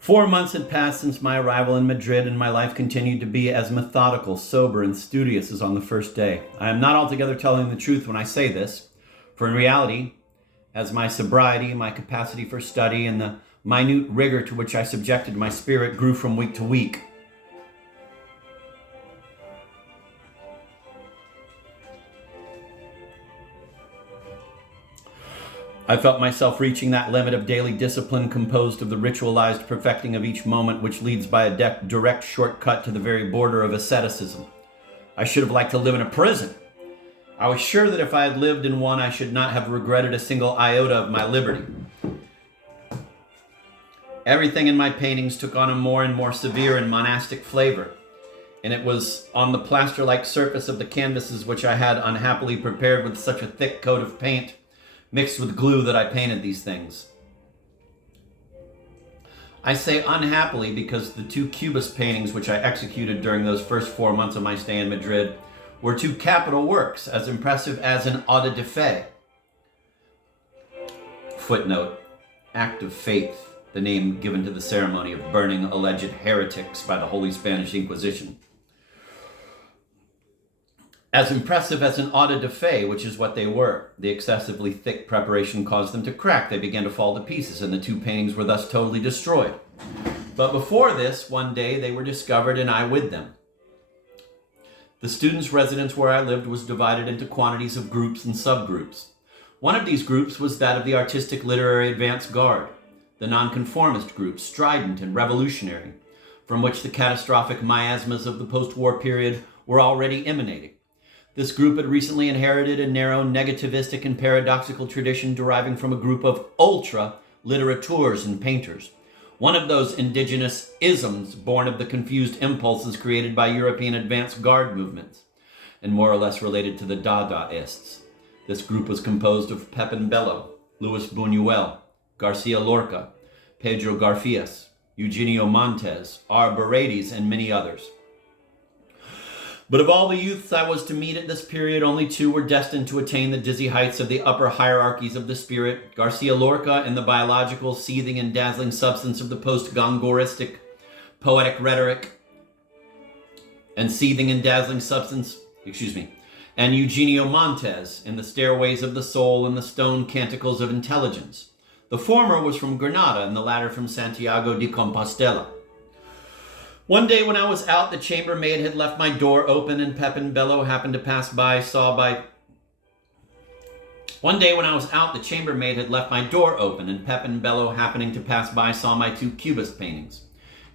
4 months had passed since my arrival in Madrid, and my life continued to be as methodical, sober, and studious as on the first day. I am not altogether telling the truth when I say this, for in reality, as my sobriety, my capacity for study, and the minute rigor to which I subjected my spirit grew from week to week, I felt myself reaching that limit of daily discipline composed of the ritualized perfecting of each moment, which leads by a direct shortcut to the very border of asceticism. I should have liked to live in a prison. I was sure that if I had lived in one, I should not have regretted a single iota of my liberty. Everything in my paintings took on a more and more severe and monastic flavor, and it was on the plaster-like surface of the canvases which I had unhappily prepared with such a thick coat of paint mixed with glue that I painted these things. I say unhappily because the two Cubist paintings which I executed during those first 4 months of my stay in Madrid were two capital works, as impressive as an auto de fe. Footnote, act of faith, the name given to the ceremony of burning alleged heretics by the Holy Spanish Inquisition. As impressive as an auto de fe, which is what they were. The excessively thick preparation caused them to crack. They began to fall to pieces, and the two paintings were thus totally destroyed. But before this, one day they were discovered, and I with them. The students' residence where I lived was divided into quantities of groups and subgroups. One of these groups was that of the artistic literary advance guard, the nonconformist group, strident and revolutionary, from which the catastrophic miasmas of the post-war period were already emanating. This group had recently inherited a narrow, negativistic, and paradoxical tradition deriving from a group of ultra-litterateurs and painters, one of those indigenous isms born of the confused impulses created by European advance guard movements, and more or less related to the Dadaists. This group was composed of Pepin Bello, Luis Buñuel, Garcia Lorca, Pedro Garfias, Eugenio Montes, R. Barades, and many others. But of all the youths I was to meet at this period, only two were destined to attain the dizzy heights of the upper hierarchies of the spirit: Garcia Lorca in the biological, seething, and dazzling substance of the post-Gongoristic poetic rhetoric, and Eugenio Montes in the stairways of the soul and the stone canticles of intelligence. The former was from Granada, and the latter from Santiago de Compostela. One day when I was out, the chambermaid had left my door open, and Pepin Bello happened to pass by, saw my two Cubist paintings.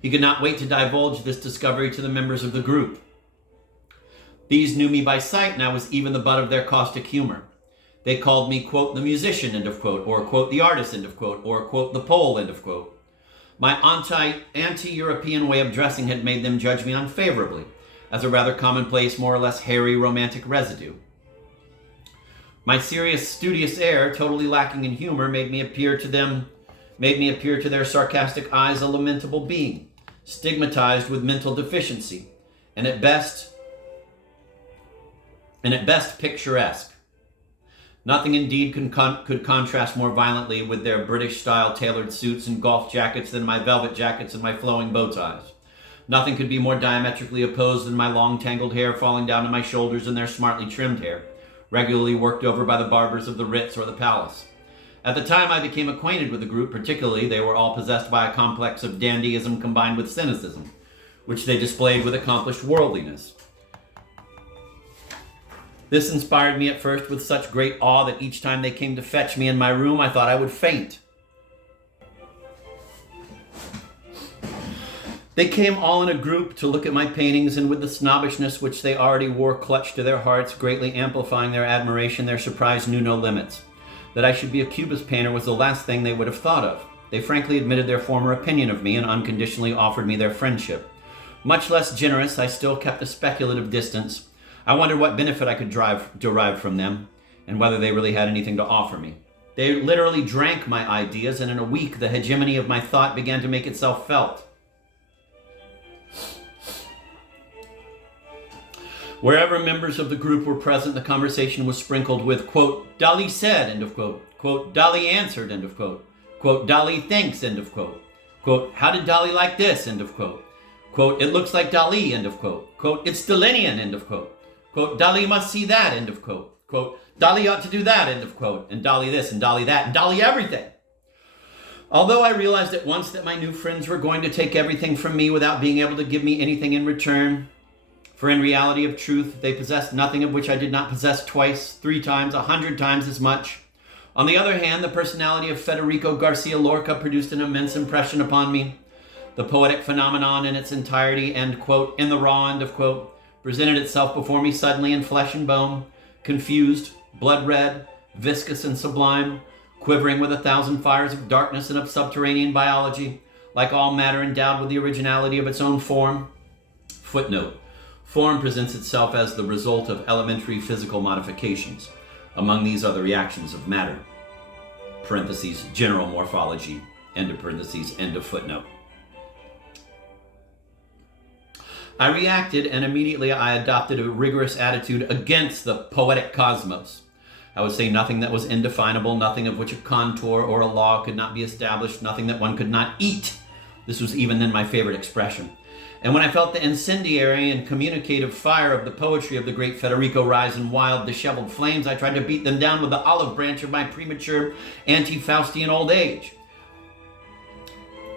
He could not wait to divulge this discovery to the members of the group. These knew me by sight, and I was even the butt of their caustic humor. They called me, quote, the musician, end of quote, or, quote, the artist, end of quote, or, quote, the Pole, end of quote. My anti-European way of dressing had made them judge me unfavorably, as a rather commonplace, more or less hairy, romantic residue. My serious, studious air, totally lacking in humor, made me appear to their sarcastic eyes a lamentable being, stigmatized with mental deficiency, and at best picturesque. Nothing indeed could contrast more violently with their British-style tailored suits and golf jackets than my velvet jackets and my flowing bow ties. Nothing could be more diametrically opposed than my long tangled hair falling down to my shoulders and their smartly trimmed hair, regularly worked over by the barbers of the Ritz or the Palace. At the time I became acquainted with the group, particularly, they were all possessed by a complex of dandyism combined with cynicism, which they displayed with accomplished worldliness. This inspired me at first with such great awe that each time they came to fetch me in my room, I thought I would faint. They came all in a group to look at my paintings, and with the snobbishness which they already wore clutched to their hearts, greatly amplifying their admiration, their surprise knew no limits. That I should be a Cubist painter was the last thing they would have thought of. They frankly admitted their former opinion of me and unconditionally offered me their friendship. Much less generous, I still kept a speculative distance. I wondered what benefit I could derive from them, and whether they really had anything to offer me. They literally drank my ideas, and in a week the hegemony of my thought began to make itself felt. Wherever members of the group were present, the conversation was sprinkled with, quote, Dali said, end of quote, quote, Dali answered, end of quote, quote, Dali thinks, end of quote, Quote, how did Dali like this? End of quote. Quote, it looks like Dali, end of quote. Quote, it's Dalinian, end of quote. Quote, Dali must see that, end of quote. Quote, Dali ought to do that, end of quote. And Dali this, and Dali that, and Dali everything. Although I realized at once that my new friends were going to take everything from me without being able to give me anything in return, for in reality of truth, they possessed nothing of which I did not possess twice, 3 times, 100 times as much. On the other hand, the personality of Federico Garcia Lorca produced an immense impression upon me. The poetic phenomenon in its entirety, and, quote, in the raw, end of quote, presented itself before me suddenly in flesh and bone, confused, blood red, viscous and sublime, quivering with 1,000 fires of darkness and of subterranean biology, like all matter endowed with the originality of its own form. Footnote. Form presents itself as the result of elementary physical modifications. Among these are the reactions of matter. Parentheses, general morphology, end of parentheses, end of footnote. I reacted, and immediately I adopted a rigorous attitude against the poetic cosmos. I would say nothing that was indefinable, nothing of which a contour or a law could not be established, nothing that one could not eat. This was even then my favorite expression. And when I felt the incendiary and communicative fire of the poetry of the great Federico rise in wild, disheveled flames, I tried to beat them down with the olive branch of my premature anti-Faustian old age,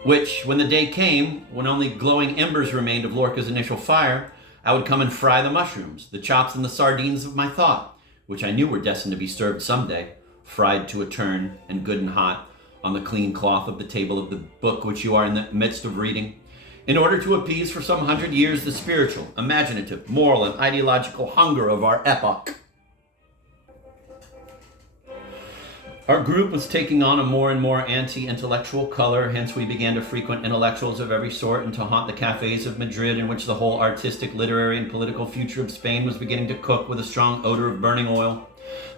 which, when the day came, when only glowing embers remained of Lorca's initial fire, I would come and fry the mushrooms, the chops and the sardines of my thought, which I knew were destined to be served someday, fried to a turn and good and hot, on the clean cloth of the table of the book which you are in the midst of reading, in order to appease for some 100 years the spiritual, imaginative, moral, and ideological hunger of our epoch. Our group was taking on a more and more anti-intellectual color, hence we began to frequent intellectuals of every sort and to haunt the cafes of Madrid, in which the whole artistic, literary, and political future of Spain was beginning to cook with a strong odor of burning oil.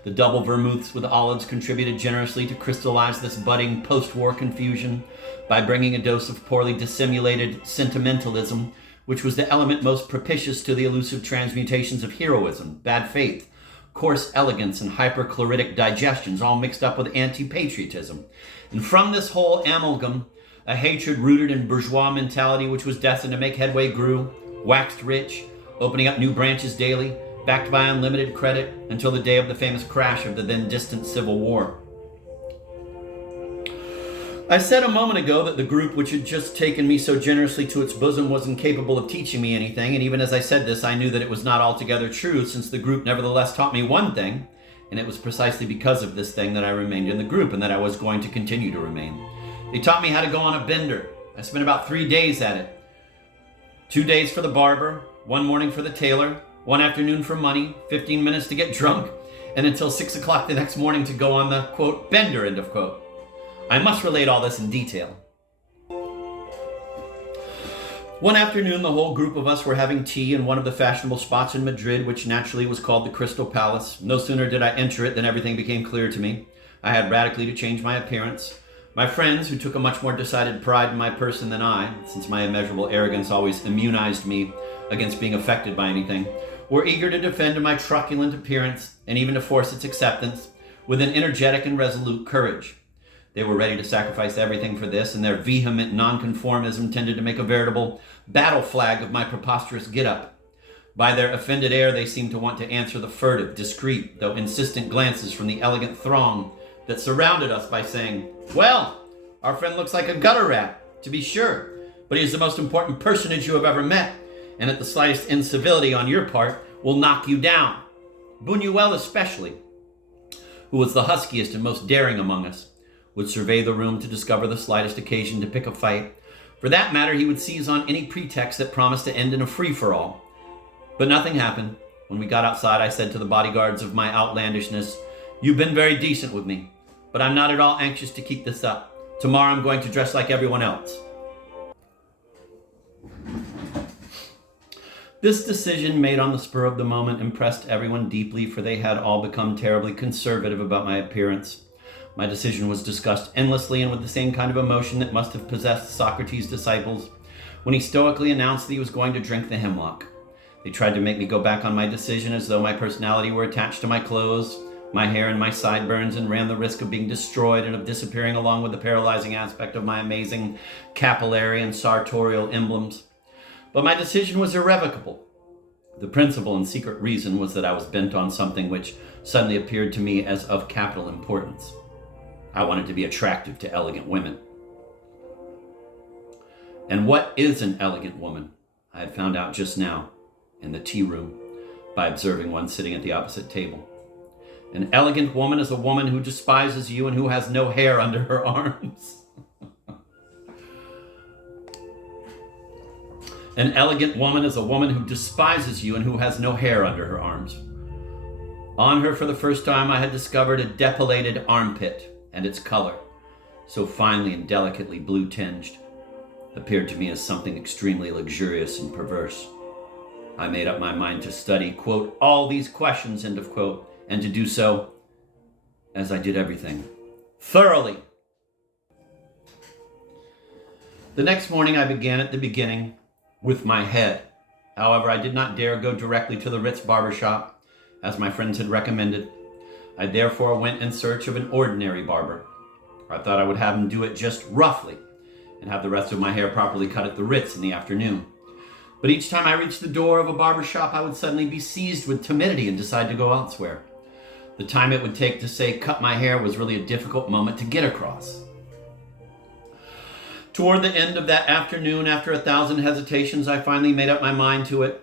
The double vermouths with olives contributed generously to crystallize this budding post-war confusion by bringing a dose of poorly dissimulated sentimentalism, which was the element most propitious to the elusive transmutations of heroism, bad faith, coarse elegance, and hyperchloritic digestions, all mixed up with anti-patriotism. And from this whole amalgam, a hatred rooted in bourgeois mentality, which was destined to make headway, grew, waxed rich, opening up new branches daily, backed by unlimited credit, until the day of the famous crash of the then distant Civil War. I said a moment ago that the group which had just taken me so generously to its bosom was incapable of teaching me anything, and even as I said this, I knew that it was not altogether true, since the group nevertheless taught me one thing, and it was precisely because of this thing that I remained in the group, and that I was going to continue to remain. They taught me how to go on a bender. I spent about 3 days at it. 2 days for the barber, 1 morning for the tailor, 1 afternoon for money, 15 minutes to get drunk, and until 6 o'clock the next morning to go on the, quote, bender, end of quote. I must relate all this in detail. One afternoon, the whole group of us were having tea in one of the fashionable spots in Madrid, which naturally was called the Crystal Palace. No sooner did I enter it than everything became clear to me. I had radically to change my appearance. My friends, who took a much more decided pride in my person than I, since my immeasurable arrogance always immunized me against being affected by anything, were eager to defend my truculent appearance and even to force its acceptance with an energetic and resolute courage. They were ready to sacrifice everything for this, and their vehement nonconformism tended to make a veritable battle flag of my preposterous get-up. By their offended air, they seemed to want to answer the furtive, discreet, though insistent glances from the elegant throng that surrounded us by saying, well, our friend looks like a gutter rat, to be sure, but he is the most important personage you have ever met, and at the slightest incivility on your part will knock you down. Buñuel especially, who was the huskiest and most daring among us, would survey the room to discover the slightest occasion to pick a fight. For that matter, he would seize on any pretext that promised to end in a free-for-all. But nothing happened. When we got outside, I said to the bodyguards of my outlandishness, you've been very decent with me, but I'm not at all anxious to keep this up. Tomorrow I'm going to dress like everyone else. This decision, made on the spur of the moment, impressed everyone deeply, for they had all become terribly conservative about my appearance. My decision was discussed endlessly and with the same kind of emotion that must have possessed Socrates' disciples when he stoically announced that he was going to drink the hemlock. They tried to make me go back on my decision as though my personality were attached to my clothes, my hair and my sideburns and ran the risk of being destroyed and of disappearing along with the paralyzing aspect of my amazing capillary and sartorial emblems. But my decision was irrevocable. The principal and secret reason was that I was bent on something which suddenly appeared to me as of capital importance. I wanted to be attractive to elegant women. And what is an elegant woman? I had found out just now in the tea room by observing one sitting at the opposite table. An elegant woman is a woman who despises you and who has no hair under her arms. An elegant woman is a woman who despises you and who has no hair under her arms. On her, for the first time, I had discovered a depilated armpit, and its color, so finely and delicately blue-tinged, appeared to me as something extremely luxurious and perverse. I made up my mind to study, quote, all these questions, end of quote, and to do so, as I did everything, thoroughly. The next morning I began at the beginning with my head. However, I did not dare go directly to the Ritz barbershop, as my friends had recommended. I therefore went in search of an ordinary barber. I thought I would have him do it just roughly, and have the rest of my hair properly cut at the Ritz in the afternoon. But each time I reached the door of a barbershop, I would suddenly be seized with timidity and decide to go elsewhere. The time it would take to say cut my hair was really a difficult moment to get across. Toward the end of that afternoon, after 1,000 hesitations, I finally made up my mind to it.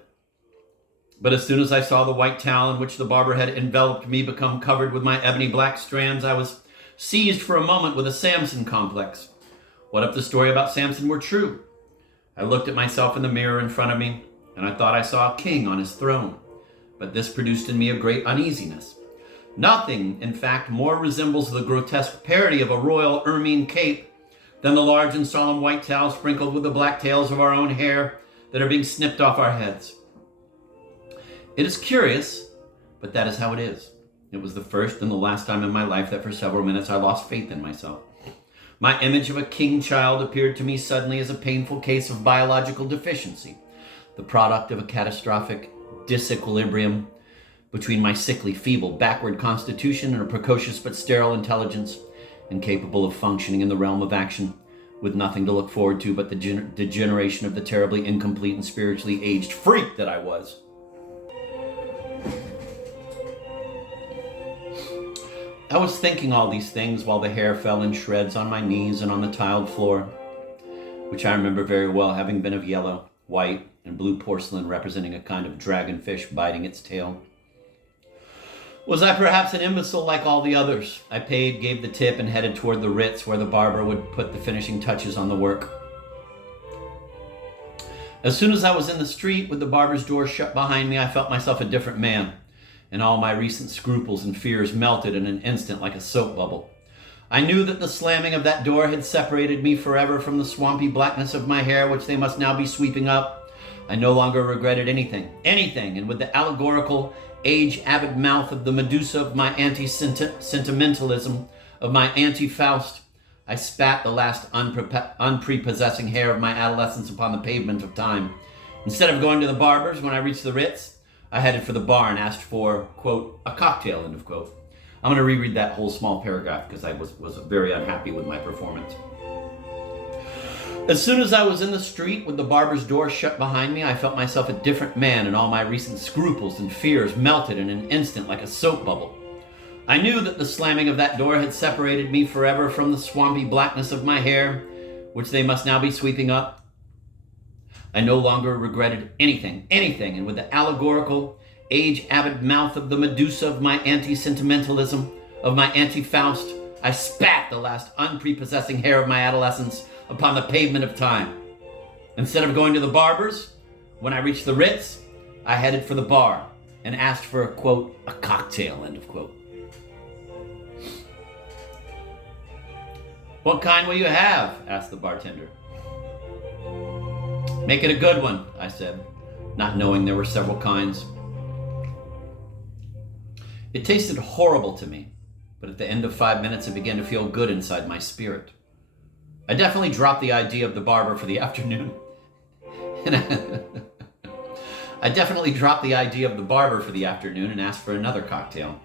But as soon as I saw the white towel in which the barber had enveloped me become covered with my ebony black strands, I was seized for a moment with a Samson complex. What if the story about Samson were true? I looked at myself in the mirror in front of me, and I thought I saw a king on his throne. But this produced in me a great uneasiness. Nothing, in fact, more resembles the grotesque parody of a royal ermine cape than the large and solemn white towel sprinkled with the black tails of our own hair that are being snipped off our heads. It is curious, but that is how it is. It was the first and the last time in my life that for several minutes I lost faith in myself. My image of a king child appeared to me suddenly as a painful case of biological deficiency, the product of a catastrophic disequilibrium between my sickly, feeble, backward constitution and a precocious but sterile intelligence, incapable of functioning in the realm of action, with nothing to look forward to but the degeneration of the terribly incomplete and spiritually aged freak that I was. I was thinking all these things while the hair fell in shreds on my knees and on the tiled floor, which I remember very well having been of yellow, white, and blue porcelain representing a kind of dragonfish biting its tail. Was I perhaps an imbecile like all the others? I paid, gave the tip, and headed toward the Ritz where the barber would put the finishing touches on the work. As soon as I was in the street with the barber's door shut behind me, I felt myself a different man, and all my recent scruples and fears melted in an instant like a soap bubble. I knew that the slamming of that door had separated me forever from the swampy blackness of my hair, which they must now be sweeping up. I no longer regretted anything, and with the allegorical, age-avid mouth of the Medusa of my anti-sentimentalism, of my anti-Faust, I spat the last unprepossessing hair of my adolescence upon the pavement of time. Instead of going to the barber's when I reached the Ritz, I headed for the bar and asked for, quote, a cocktail, end of quote. I'm going to reread that whole small paragraph because I was very unhappy with my performance. As soon as I was in the street with the barber's door shut behind me, I felt myself a different man, and all my recent scruples and fears melted in an instant like a soap bubble. I knew that the slamming of that door had separated me forever from the swampy blackness of my hair, which they must now be sweeping up. I no longer regretted anything, and with the allegorical, age-avid mouth of the Medusa of my anti-sentimentalism, of my anti-Faust, I spat the last unprepossessing hair of my adolescence upon the pavement of time. Instead of going to the barber's, when I reached the Ritz, I headed for the bar and asked for, quote, a cocktail, end of quote. What kind will you have? Asked the bartender. Make it a good one, I said, not knowing there were several kinds. It tasted horrible to me, but at the end of 5 minutes, it began to feel good inside my spirit. I definitely dropped the idea of the barber for the afternoon. and asked for another cocktail.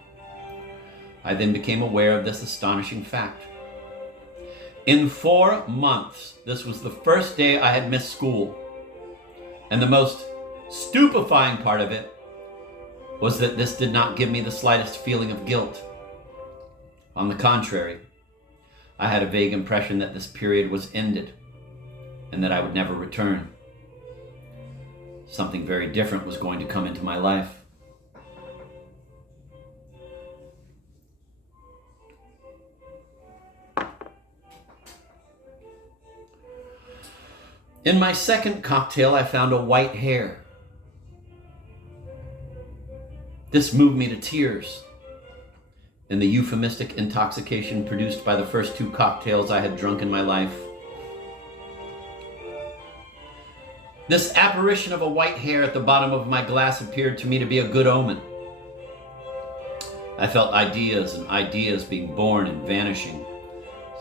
I then became aware of this astonishing fact. In 4 months, this was the first day I had missed school. And the most stupefying part of it was that this did not give me the slightest feeling of guilt. On the contrary, I had a vague impression that this period was ended and that I would never return. Something very different was going to come into my life. In my second cocktail, I found a white hair. This moved me to tears. In the euphemistic intoxication produced by the first 2 cocktails I had drunk in my life, this apparition of a white hair at the bottom of my glass appeared to me to be a good omen. I felt ideas and ideas being born and vanishing,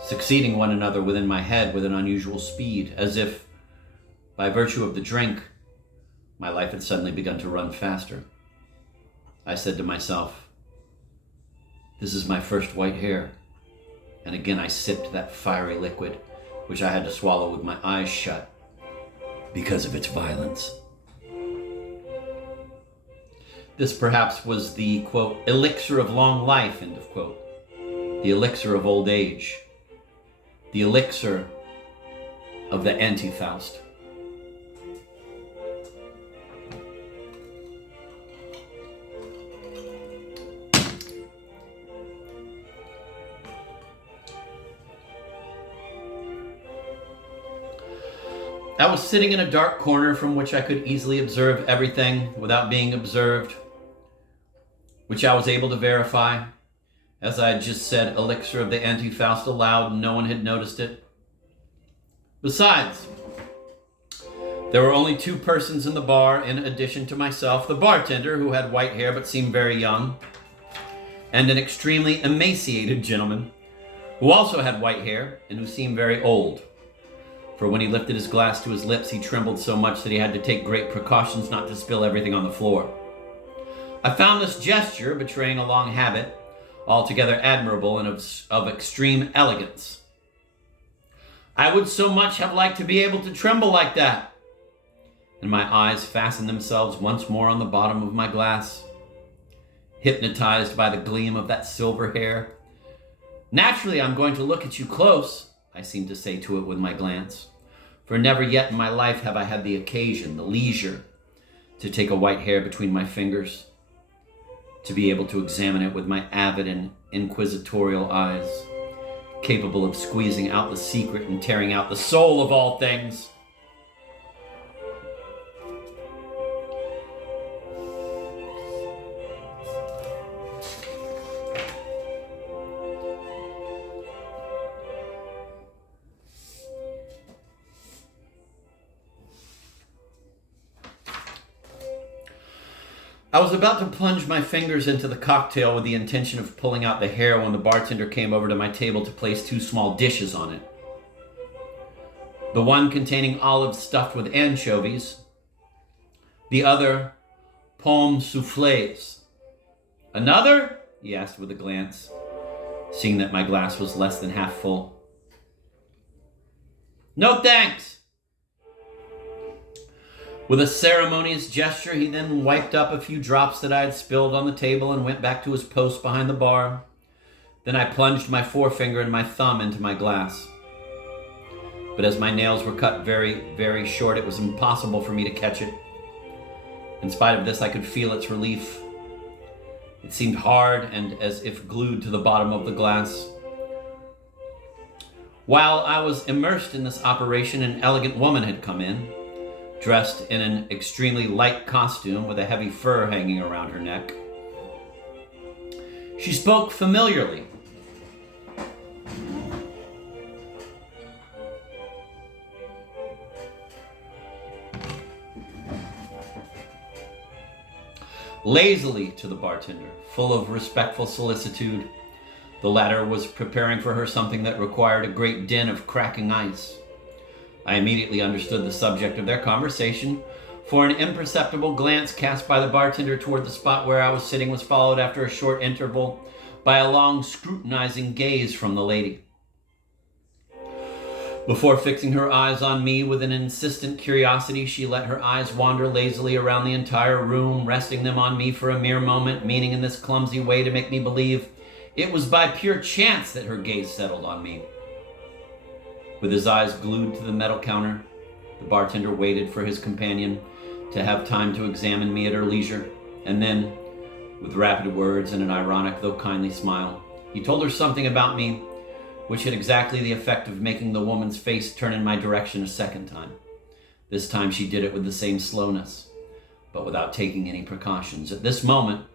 succeeding one another within my head with an unusual speed, as if, by virtue of the drink, my life had suddenly begun to run faster. I said to myself, "This is my first white hair." And again I sipped that fiery liquid, which I had to swallow with my eyes shut because of its violence. This perhaps was the, quote, elixir of long life, end of quote. The elixir of old age. The elixir of the anti-Faust. I was sitting in a dark corner from which I could easily observe everything without being observed, which I was able to verify. As I had just said, elixir of the anti-Faust aloud, and no one had noticed it. Besides, there were only 2 persons in the bar in addition to myself, the bartender, who had white hair but seemed very young, and an extremely emaciated gentleman who also had white hair and who seemed very old. For when he lifted his glass to his lips, he trembled so much that he had to take great precautions not to spill everything on the floor. I found this gesture, betraying a long habit, altogether admirable and of extreme elegance. I would so much have liked to be able to tremble like that. And my eyes fastened themselves once more on the bottom of my glass, hypnotized by the gleam of that silver hair. "Naturally, I'm going to look at you close," I seemed to say to it with my glance. For never yet in my life have I had the occasion, the leisure, to take a white hair between my fingers, to be able to examine it with my avid and inquisitorial eyes, capable of squeezing out the secret and tearing out the soul of all things. I was about to plunge my fingers into the cocktail with the intention of pulling out the hair when the bartender came over to my table to place 2 small dishes on it. The one containing olives stuffed with anchovies, the other pommes soufflées. "Another?" he asked with a glance, seeing that my glass was less than half full. "No thanks." With a ceremonious gesture, he then wiped up a few drops that I had spilled on the table and went back to his post behind the bar. Then I plunged my forefinger and my thumb into my glass. But as my nails were cut very, very short, it was impossible for me to catch it. In spite of this, I could feel its relief. It seemed hard and as if glued to the bottom of the glass. While I was immersed in this operation, an elegant woman had come in, dressed in an extremely light costume with a heavy fur hanging around her neck. She spoke familiarly. Lazily to the bartender, full of respectful solicitude. The latter was preparing for her something that required a great din of cracking ice. I immediately understood the subject of their conversation, for an imperceptible glance cast by the bartender toward the spot where I was sitting was followed after a short interval by a long, scrutinizing gaze from the lady. Before fixing her eyes on me with an insistent curiosity, she let her eyes wander lazily around the entire room, resting them on me for a mere moment, meaning in this clumsy way to make me believe it was by pure chance that her gaze settled on me. With his eyes glued to the metal counter, the bartender waited for his companion to have time to examine me at her leisure, and then, with rapid words and an ironic though kindly smile, he told her something about me which had exactly the effect of making the woman's face turn in my direction a second time. This time she did it with the same slowness, but without taking any precautions. At this moment,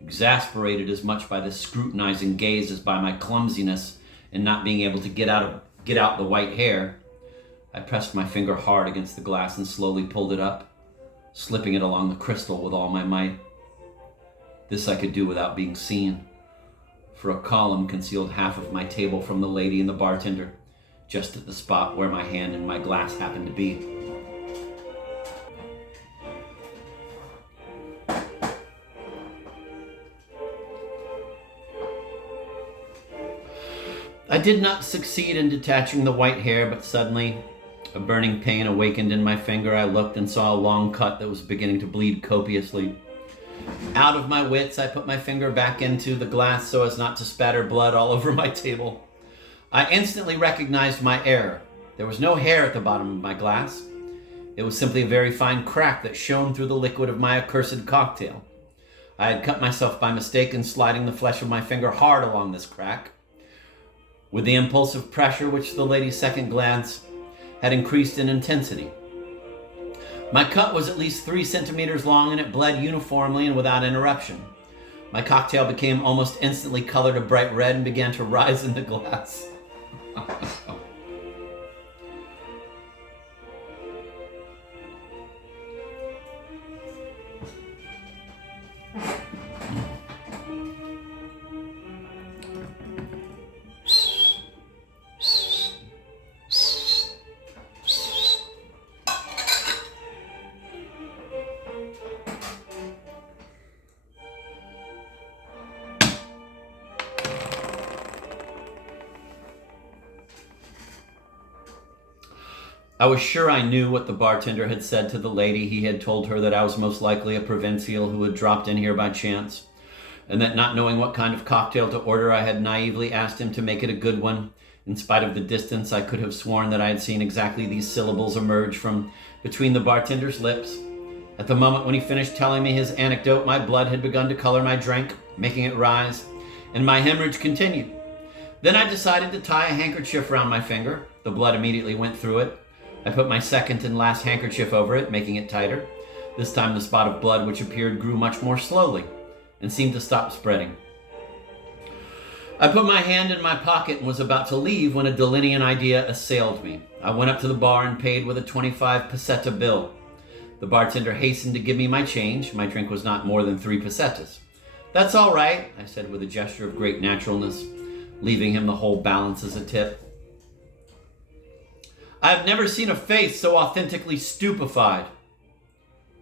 exasperated as much by this scrutinizing gaze as by my clumsiness in not being able to get out the white hair, I pressed my finger hard against the glass and slowly pulled it up, slipping it along the crystal with all my might. This I could do without being seen, for a column concealed half of my table from the lady and the bartender, just at the spot where my hand and my glass happened to be. I did not succeed in detaching the white hair, but suddenly a burning pain awakened in my finger. I looked and saw a long cut that was beginning to bleed copiously. Out of my wits, I put my finger back into the glass so as not to spatter blood all over my table. I instantly recognized my error. There was no hair at the bottom of my glass. It was simply a very fine crack that shone through the liquid of my accursed cocktail. I had cut myself by mistake in sliding the flesh of my finger hard along this crack. With the impulsive pressure which the lady's second glance had increased in intensity. My cut was at least 3 centimeters long, and it bled uniformly and without interruption. My cocktail became almost instantly colored a bright red and began to rise in the glass. I was sure I knew what the bartender had said to the lady. He had told her that I was most likely a provincial who had dropped in here by chance, and that not knowing what kind of cocktail to order, I had naively asked him to make it a good one. In spite of the distance, I could have sworn that I had seen exactly these syllables emerge from between the bartender's lips. At the moment when he finished telling me his anecdote, my blood had begun to color my drink, making it rise, and my hemorrhage continued. Then I decided to tie a handkerchief around my finger. The blood immediately went through it. I put my second and last handkerchief over it, making it tighter. This time the spot of blood which appeared grew much more slowly and seemed to stop spreading. I put my hand in my pocket and was about to leave when a Dalinian idea assailed me. I went up to the bar and paid with a 25 peseta bill. The bartender hastened to give me my change. My drink was not more than 3 pesetas. "That's all right," I said with a gesture of great naturalness, leaving him the whole balance as a tip. I have never seen a face so authentically stupefied.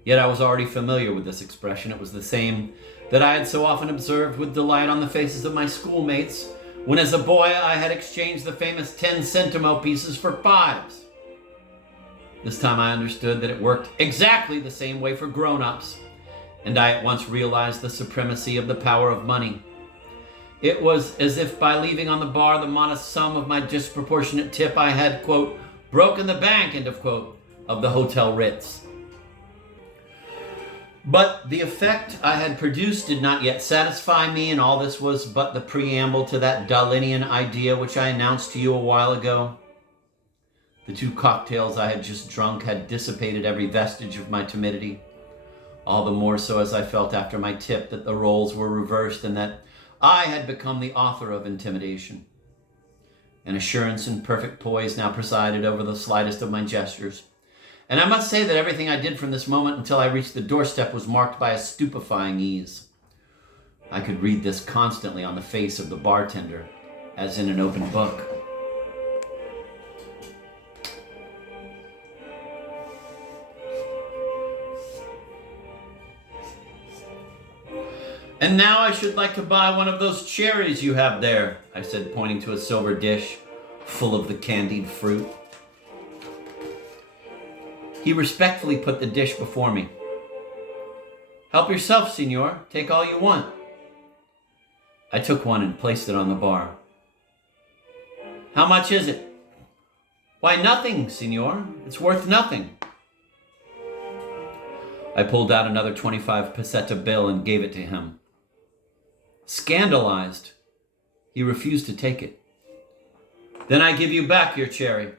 Yet I was already familiar with this expression. It was the same that I had so often observed with delight on the faces of my schoolmates when as a boy I had exchanged the famous 10 centimo pieces for 5s. This time I understood that it worked exactly the same way for grown-ups, and I at once realized the supremacy of the power of money. It was as if by leaving on the bar the modest sum of my disproportionate tip I had, quote, broken the bank, end of quote, of the Hotel Ritz. But the effect I had produced did not yet satisfy me, and all this was but the preamble to that Dalinian idea which I announced to you a while ago. The 2 cocktails I had just drunk had dissipated every vestige of my timidity, all the more so as I felt after my tip that the roles were reversed and that I had become the author of intimidation. An assurance and perfect poise now presided over the slightest of my gestures. And I must say that everything I did from this moment until I reached the doorstep was marked by a stupefying ease. I could read this constantly on the face of the bartender, as in an open book. And now I should like to buy one of those cherries you have there, I said, pointing to a silver dish full of the candied fruit. He respectfully put the dish before me. Help yourself, senor. Take all you want. I took one and placed it on the bar. How much is it? Why, nothing, senor. It's worth nothing. I pulled out another 25 peseta bill and gave it to him. Scandalized, he refused to take it. Then I give you back your cherry.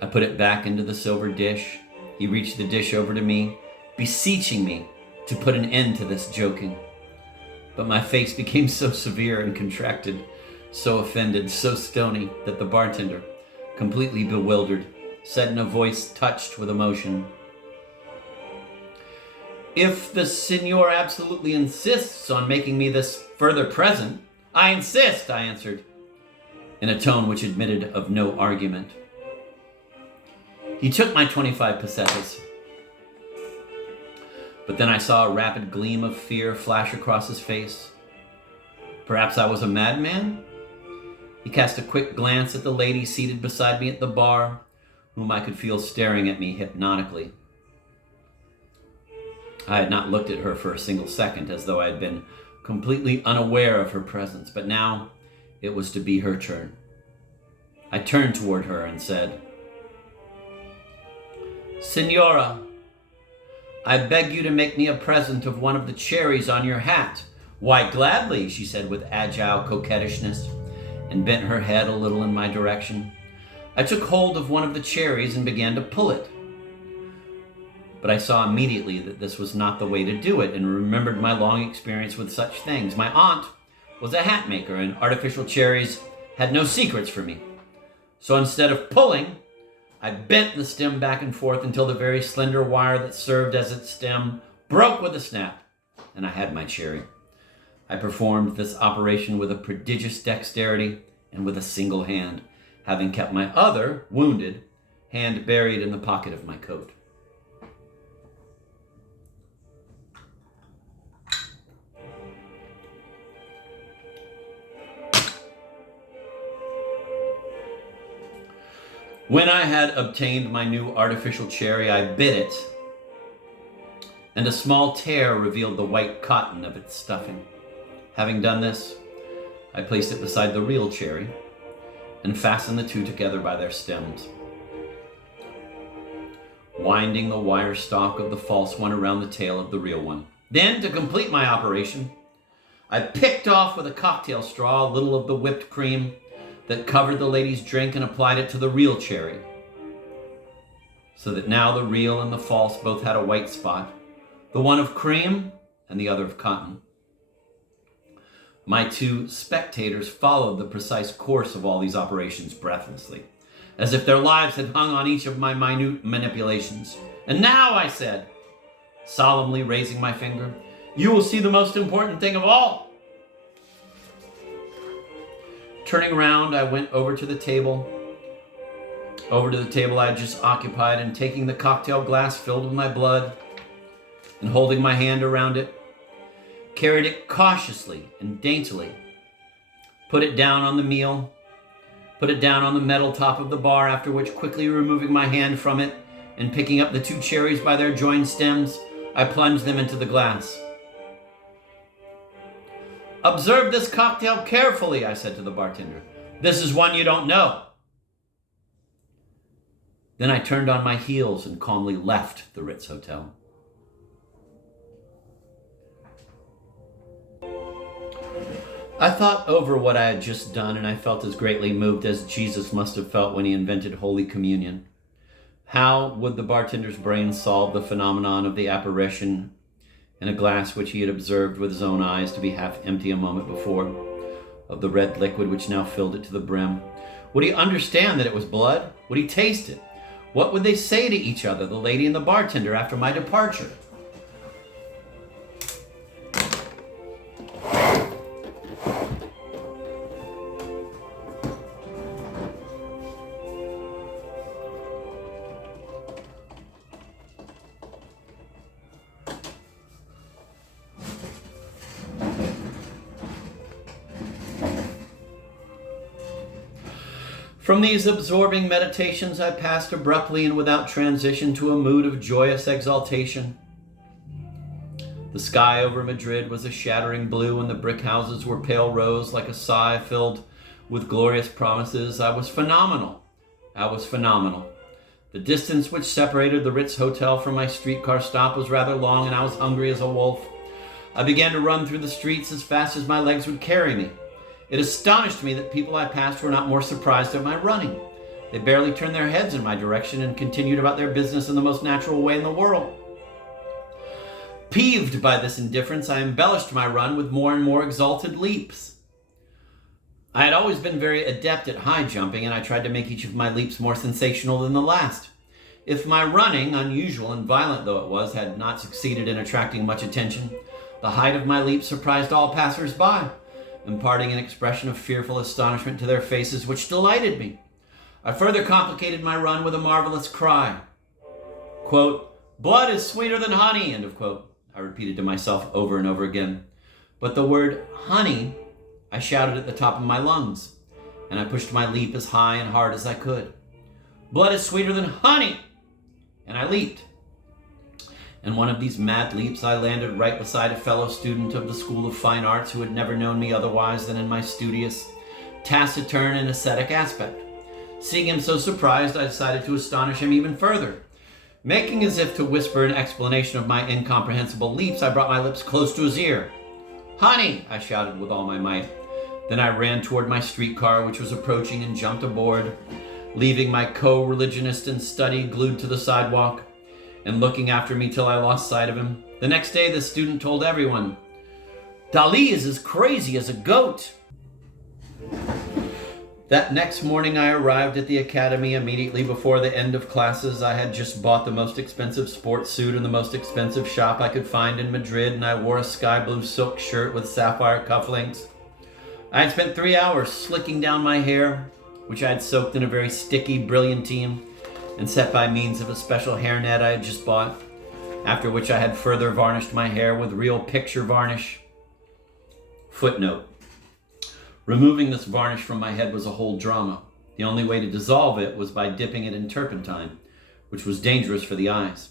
I put it back into the silver dish. He reached the dish over to me, beseeching me to put an end to this joking. But my face became so severe and contracted, so offended, so stony, that the bartender, completely bewildered, said in a voice touched with emotion, "If the senor absolutely insists on making me this further present, I insist," I answered, in a tone which admitted of no argument. He took my 25 pesetas, but then I saw a rapid gleam of fear flash across his face. Perhaps I was a madman? He cast a quick glance at the lady seated beside me at the bar, whom I could feel staring at me hypnotically. I had not looked at her for a single second, as though I had been completely unaware of her presence, but now it was to be her turn. I turned toward her and said, "Senora, I beg you to make me a present of one of the cherries on your hat." "Why, gladly," she said with agile coquettishness, and bent her head a little in my direction. I took hold of one of the cherries and began to pull it. But I saw immediately that this was not the way to do it, and remembered my long experience with such things. My aunt was a hat maker, and artificial cherries had no secrets for me. So instead of pulling, I bent the stem back and forth until the very slender wire that served as its stem broke with a snap, and I had my cherry. I performed this operation with a prodigious dexterity and with a single hand, having kept my other, wounded, hand buried in the pocket of my coat. When I had obtained my new artificial cherry, I bit it, and a small tear revealed the white cotton of its stuffing. Having done this, I placed it beside the real cherry and fastened the two together by their stems, winding the wire stalk of the false one around the tail of the real one. Then, to complete my operation, I picked off with a cocktail straw a little of the whipped cream that covered the lady's drink and applied it to the real cherry, so that now the real and the false both had a white spot, the one of cream and the other of cotton. My two spectators followed the precise course of all these operations breathlessly, as if their lives had hung on each of my minute manipulations. "And now," I said, solemnly raising my finger, "you will see the most important thing of all." Turning around, I went over to the table I had just occupied, and taking the cocktail glass filled with my blood and holding my hand around it, carried it cautiously and daintily, put it down on the metal top of the bar, after which, quickly removing my hand from it and picking up the two cherries by their joined stems, I plunged them into the glass. "Observe this cocktail carefully," I said to the bartender. "This is one you don't know." Then I turned on my heels and calmly left the Ritz Hotel. I thought over what I had just done, and I felt as greatly moved as Jesus must have felt when he invented Holy Communion. How would the bartender's brain solve the phenomenon of the apparition in a glass which he had observed with his own eyes to be half empty a moment before, of the red liquid which now filled it to the brim? Would he understand that it was blood? Would he taste it? What would they say to each other, the lady and the bartender, after my departure? From these absorbing meditations, I passed abruptly and without transition to a mood of joyous exaltation. The sky over Madrid was a shattering blue, and the brick houses were pale rose like a sigh filled with glorious promises. I was phenomenal. The distance which separated the Ritz Hotel from my streetcar stop was rather long, and I was hungry as a wolf. I began to run through the streets as fast as my legs would carry me. It astonished me that people I passed were not more surprised at my running. They barely turned their heads in my direction and continued about their business in the most natural way in the world. Peeved by this indifference, I embellished my run with more and more exalted leaps. I had always been very adept at high jumping, and I tried to make each of my leaps more sensational than the last. If my running, unusual and violent though it was, had not succeeded in attracting much attention, the height of my leap surprised all passers-by, imparting an expression of fearful astonishment to their faces which delighted me. I further complicated my run with a marvelous cry. Quote, "Blood is sweeter than honey," end of quote. I repeated to myself over and over again. But the word honey, I shouted at the top of my lungs, and I pushed my leap as high and hard as I could. Blood is sweeter than honey! And I leaped. In one of these mad leaps, I landed right beside a fellow student of the School of Fine Arts who had never known me otherwise than in my studious, taciturn, and ascetic aspect. Seeing him so surprised, I decided to astonish him even further. Making as if to whisper an explanation of my incomprehensible leaps, I brought my lips close to his ear. "Honey!" I shouted with all my might. Then I ran toward my streetcar, which was approaching, and jumped aboard, leaving my co-religionist in study glued to the sidewalk and looking after me till I lost sight of him. The next day, the student told everyone, "Dali is as crazy as a goat." That next morning, I arrived at the academy immediately before the end of classes. I had just bought the most expensive sports suit in the most expensive shop I could find in Madrid, and I wore a sky blue silk shirt with sapphire cufflinks. I had spent 3 hours slicking down my hair, which I had soaked in a very sticky brilliantine and set by means of a special hairnet I had just bought, after which I had further varnished my hair with real picture varnish. Footnote. Removing this varnish from my head was a whole drama. The only way to dissolve it was by dipping it in turpentine, which was dangerous for the eyes.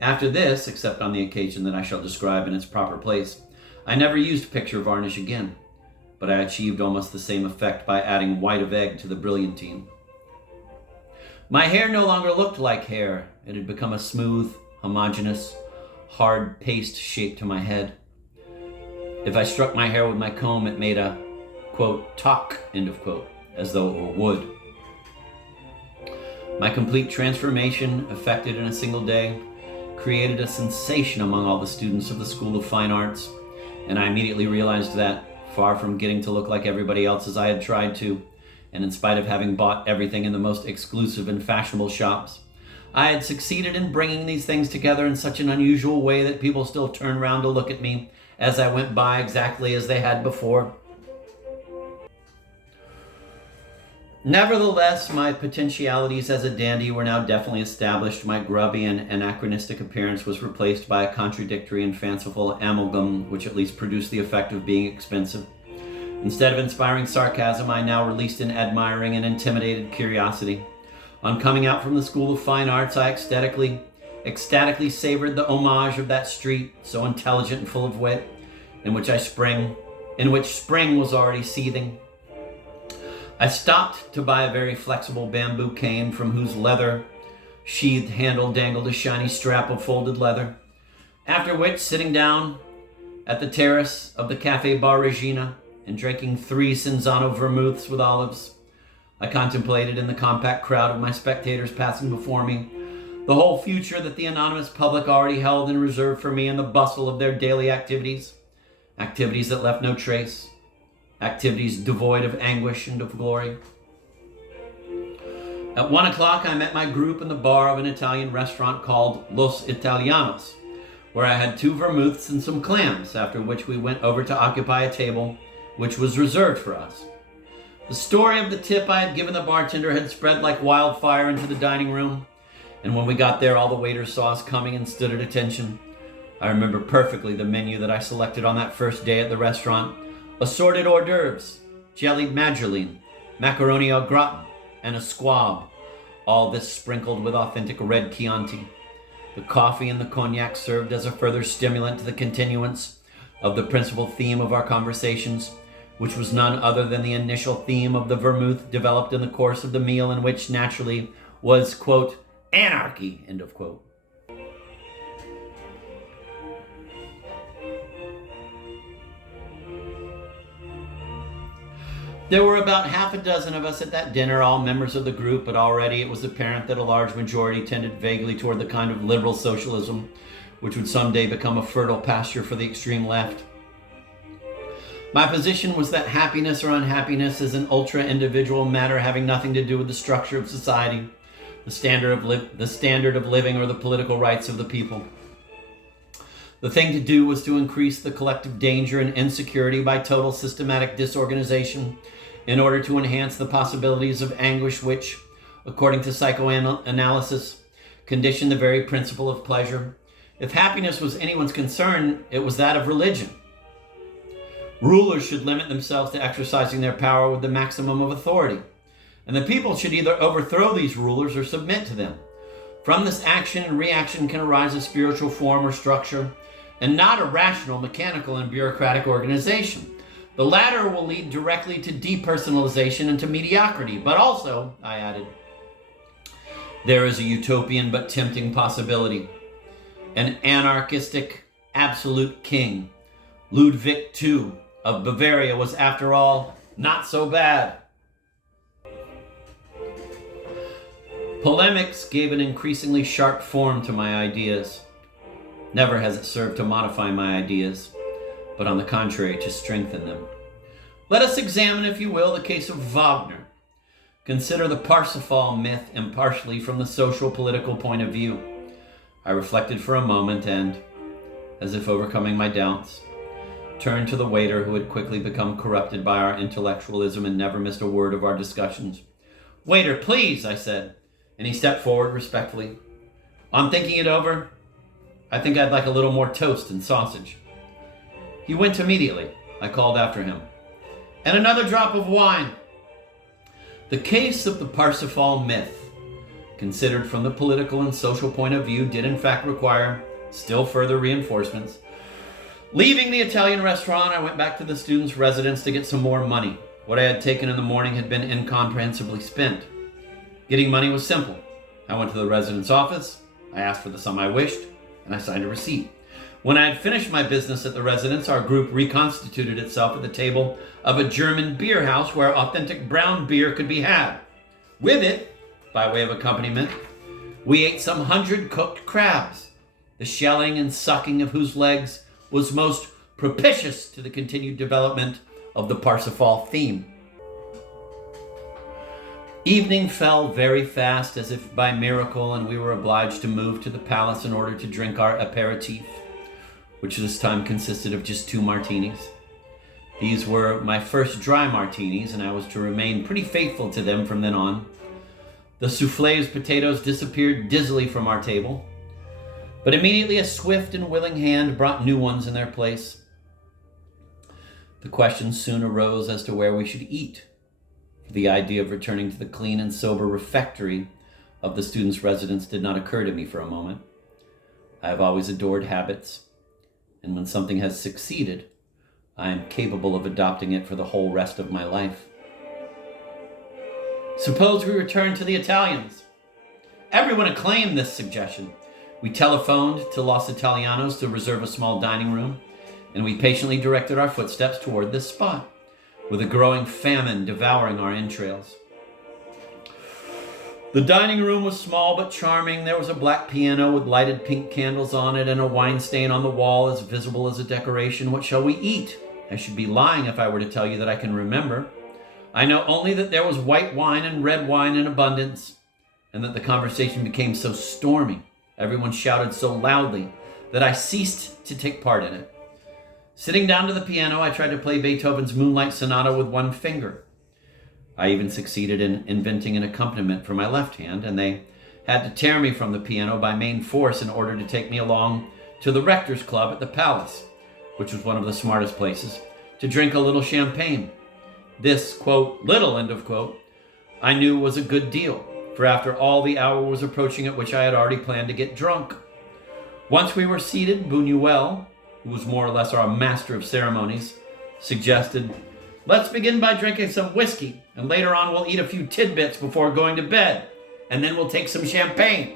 After this, except on the occasion that I shall describe in its proper place, I never used picture varnish again, but I achieved almost the same effect by adding white of egg to the brilliantine. My hair no longer looked like hair. It had become a smooth, homogeneous, hard paste shape to my head. If I struck my hair with my comb, it made a, quote, "talk," end of quote, as though it were wood. My complete transformation, effected in a single day, created a sensation among all the students of the School of Fine Arts, and I immediately realized that, far from getting to look like everybody else as I had tried to, and in spite of having bought everything in the most exclusive and fashionable shops, I had succeeded in bringing these things together in such an unusual way that people still turned round to look at me as I went by exactly as they had before. Nevertheless, my potentialities as a dandy were now definitely established. My grubby and anachronistic appearance was replaced by a contradictory and fanciful amalgam, which at least produced the effect of being expensive. Instead of inspiring sarcasm, I now released an admiring and intimidated curiosity. On coming out from the School of Fine Arts, I ecstatically savored the homage of that street, so intelligent and full of wit, in which spring was already seething. I stopped to buy a very flexible bamboo cane from whose leather sheathed handle dangled a shiny strap of folded leather. After which, sitting down at the terrace of the Café Bar Regina and drinking 3 Cinzano vermouths with olives, I contemplated in the compact crowd of my spectators passing before me the whole future that the anonymous public already held in reserve for me in the bustle of their daily activities that left no trace. Activities devoid of anguish and of glory. At 1 o'clock, I met my group in the bar of an Italian restaurant called Los Italianos, where I had 2 vermouths and some clams, after which we went over to occupy a table which was reserved for us. The story of the tip I had given the bartender had spread like wildfire into the dining room, and when we got there, all the waiters saw us coming and stood at attention. I remember perfectly the menu that I selected on that first day at the restaurant. Assorted hors d'oeuvres, jellied madeleine, macaroni au gratin, and a squab, all this sprinkled with authentic red Chianti. The coffee and the cognac served as a further stimulant to the continuance of the principal theme of our conversations, which was none other than the initial theme of the vermouth developed in the course of the meal, and which naturally was, quote, anarchy, end of quote. There were about half a dozen of us at that dinner, all members of the group, but already it was apparent that a large majority tended vaguely toward the kind of liberal socialism which would someday become a fertile pasture for the extreme left. My position was that happiness or unhappiness is an ultra-individual matter having nothing to do with the structure of society, the standard of living, or the political rights of the people. The thing to do was to increase the collective danger and insecurity by total systematic disorganization in order to enhance the possibilities of anguish which, according to psychoanalysis, condition the very principle of pleasure. If happiness was anyone's concern, it was that of religion. Rulers should limit themselves to exercising their power with the maximum of authority, and the people should either overthrow these rulers or submit to them. From this action and reaction can arise a spiritual form or structure, and not a rational, mechanical, and bureaucratic organization. The latter will lead directly to depersonalization and to mediocrity. But also, I added, there is a utopian but tempting possibility. An anarchistic absolute king, Ludwig II of Bavaria, was after all not so bad. Polemics gave an increasingly sharp form to my ideas. Never has it served to modify my ideas, but on the contrary, to strengthen them. Let us examine, if you will, the case of Wagner. Consider the Parsifal myth impartially from the social-political point of view. I reflected for a moment and, as if overcoming my doubts, turned to the waiter who had quickly become corrupted by our intellectualism and never missed a word of our discussions. "Waiter, please," I said, and he stepped forward respectfully. "On thinking it over, I think I'd like a little more toast and sausage." He went immediately. I called after him, "And another drop of wine." The case of the Parsifal myth, considered from the political and social point of view, did in fact require still further reinforcements. Leaving the Italian restaurant, I went back to the student's residence to get some more money. What I had taken in the morning had been incomprehensibly spent. Getting money was simple. I went to the resident's office, I asked for the sum I wished, and I signed a receipt. When I had finished my business at the residence, our group reconstituted itself at the table of a German beer house where authentic brown beer could be had. With it, by way of accompaniment, we ate some 100 cooked crabs, the shelling and sucking of whose legs was most propitious to the continued development of the Parsifal theme. Evening fell very fast, as if by miracle, and we were obliged to move to the palace in order to drink our aperitif, which this time consisted of just 2 martinis. These were my first dry martinis, and I was to remain pretty faithful to them from then on. The soufflés potatoes disappeared dizzily from our table, but immediately a swift and willing hand brought new ones in their place. The question soon arose as to where we should eat. The idea of returning to the clean and sober refectory of the student's residence did not occur to me for a moment. I have always adored habits, and when something has succeeded, I am capable of adopting it for the whole rest of my life. Suppose we return to the Italians. Everyone acclaimed this suggestion. We telephoned to Los Italianos to reserve a small dining room, and we patiently directed our footsteps toward this spot, with a growing famine devouring our entrails. The dining room was small but charming. There was a black piano with lighted pink candles on it and a wine stain on the wall as visible as a decoration. What shall we eat? I should be lying if I were to tell you that I can remember. I know only that there was white wine and red wine in abundance, and that the conversation became so stormy, everyone shouted so loudly, that I ceased to take part in it. Sitting down to the piano, I tried to play Beethoven's Moonlight Sonata with one finger. I even succeeded in inventing an accompaniment for my left hand, and they had to tear me from the piano by main force in order to take me along to the Rector's Club at the Palace, which was one of the smartest places, to drink a little champagne. This, quote, little, end of quote, I knew was a good deal, for after all the hour was approaching at which I had already planned to get drunk. Once we were seated, Buñuel, who was more or less our master of ceremonies, suggested, "Let's begin by drinking some whiskey, and later on we'll eat a few tidbits before going to bed, and then we'll take some champagne."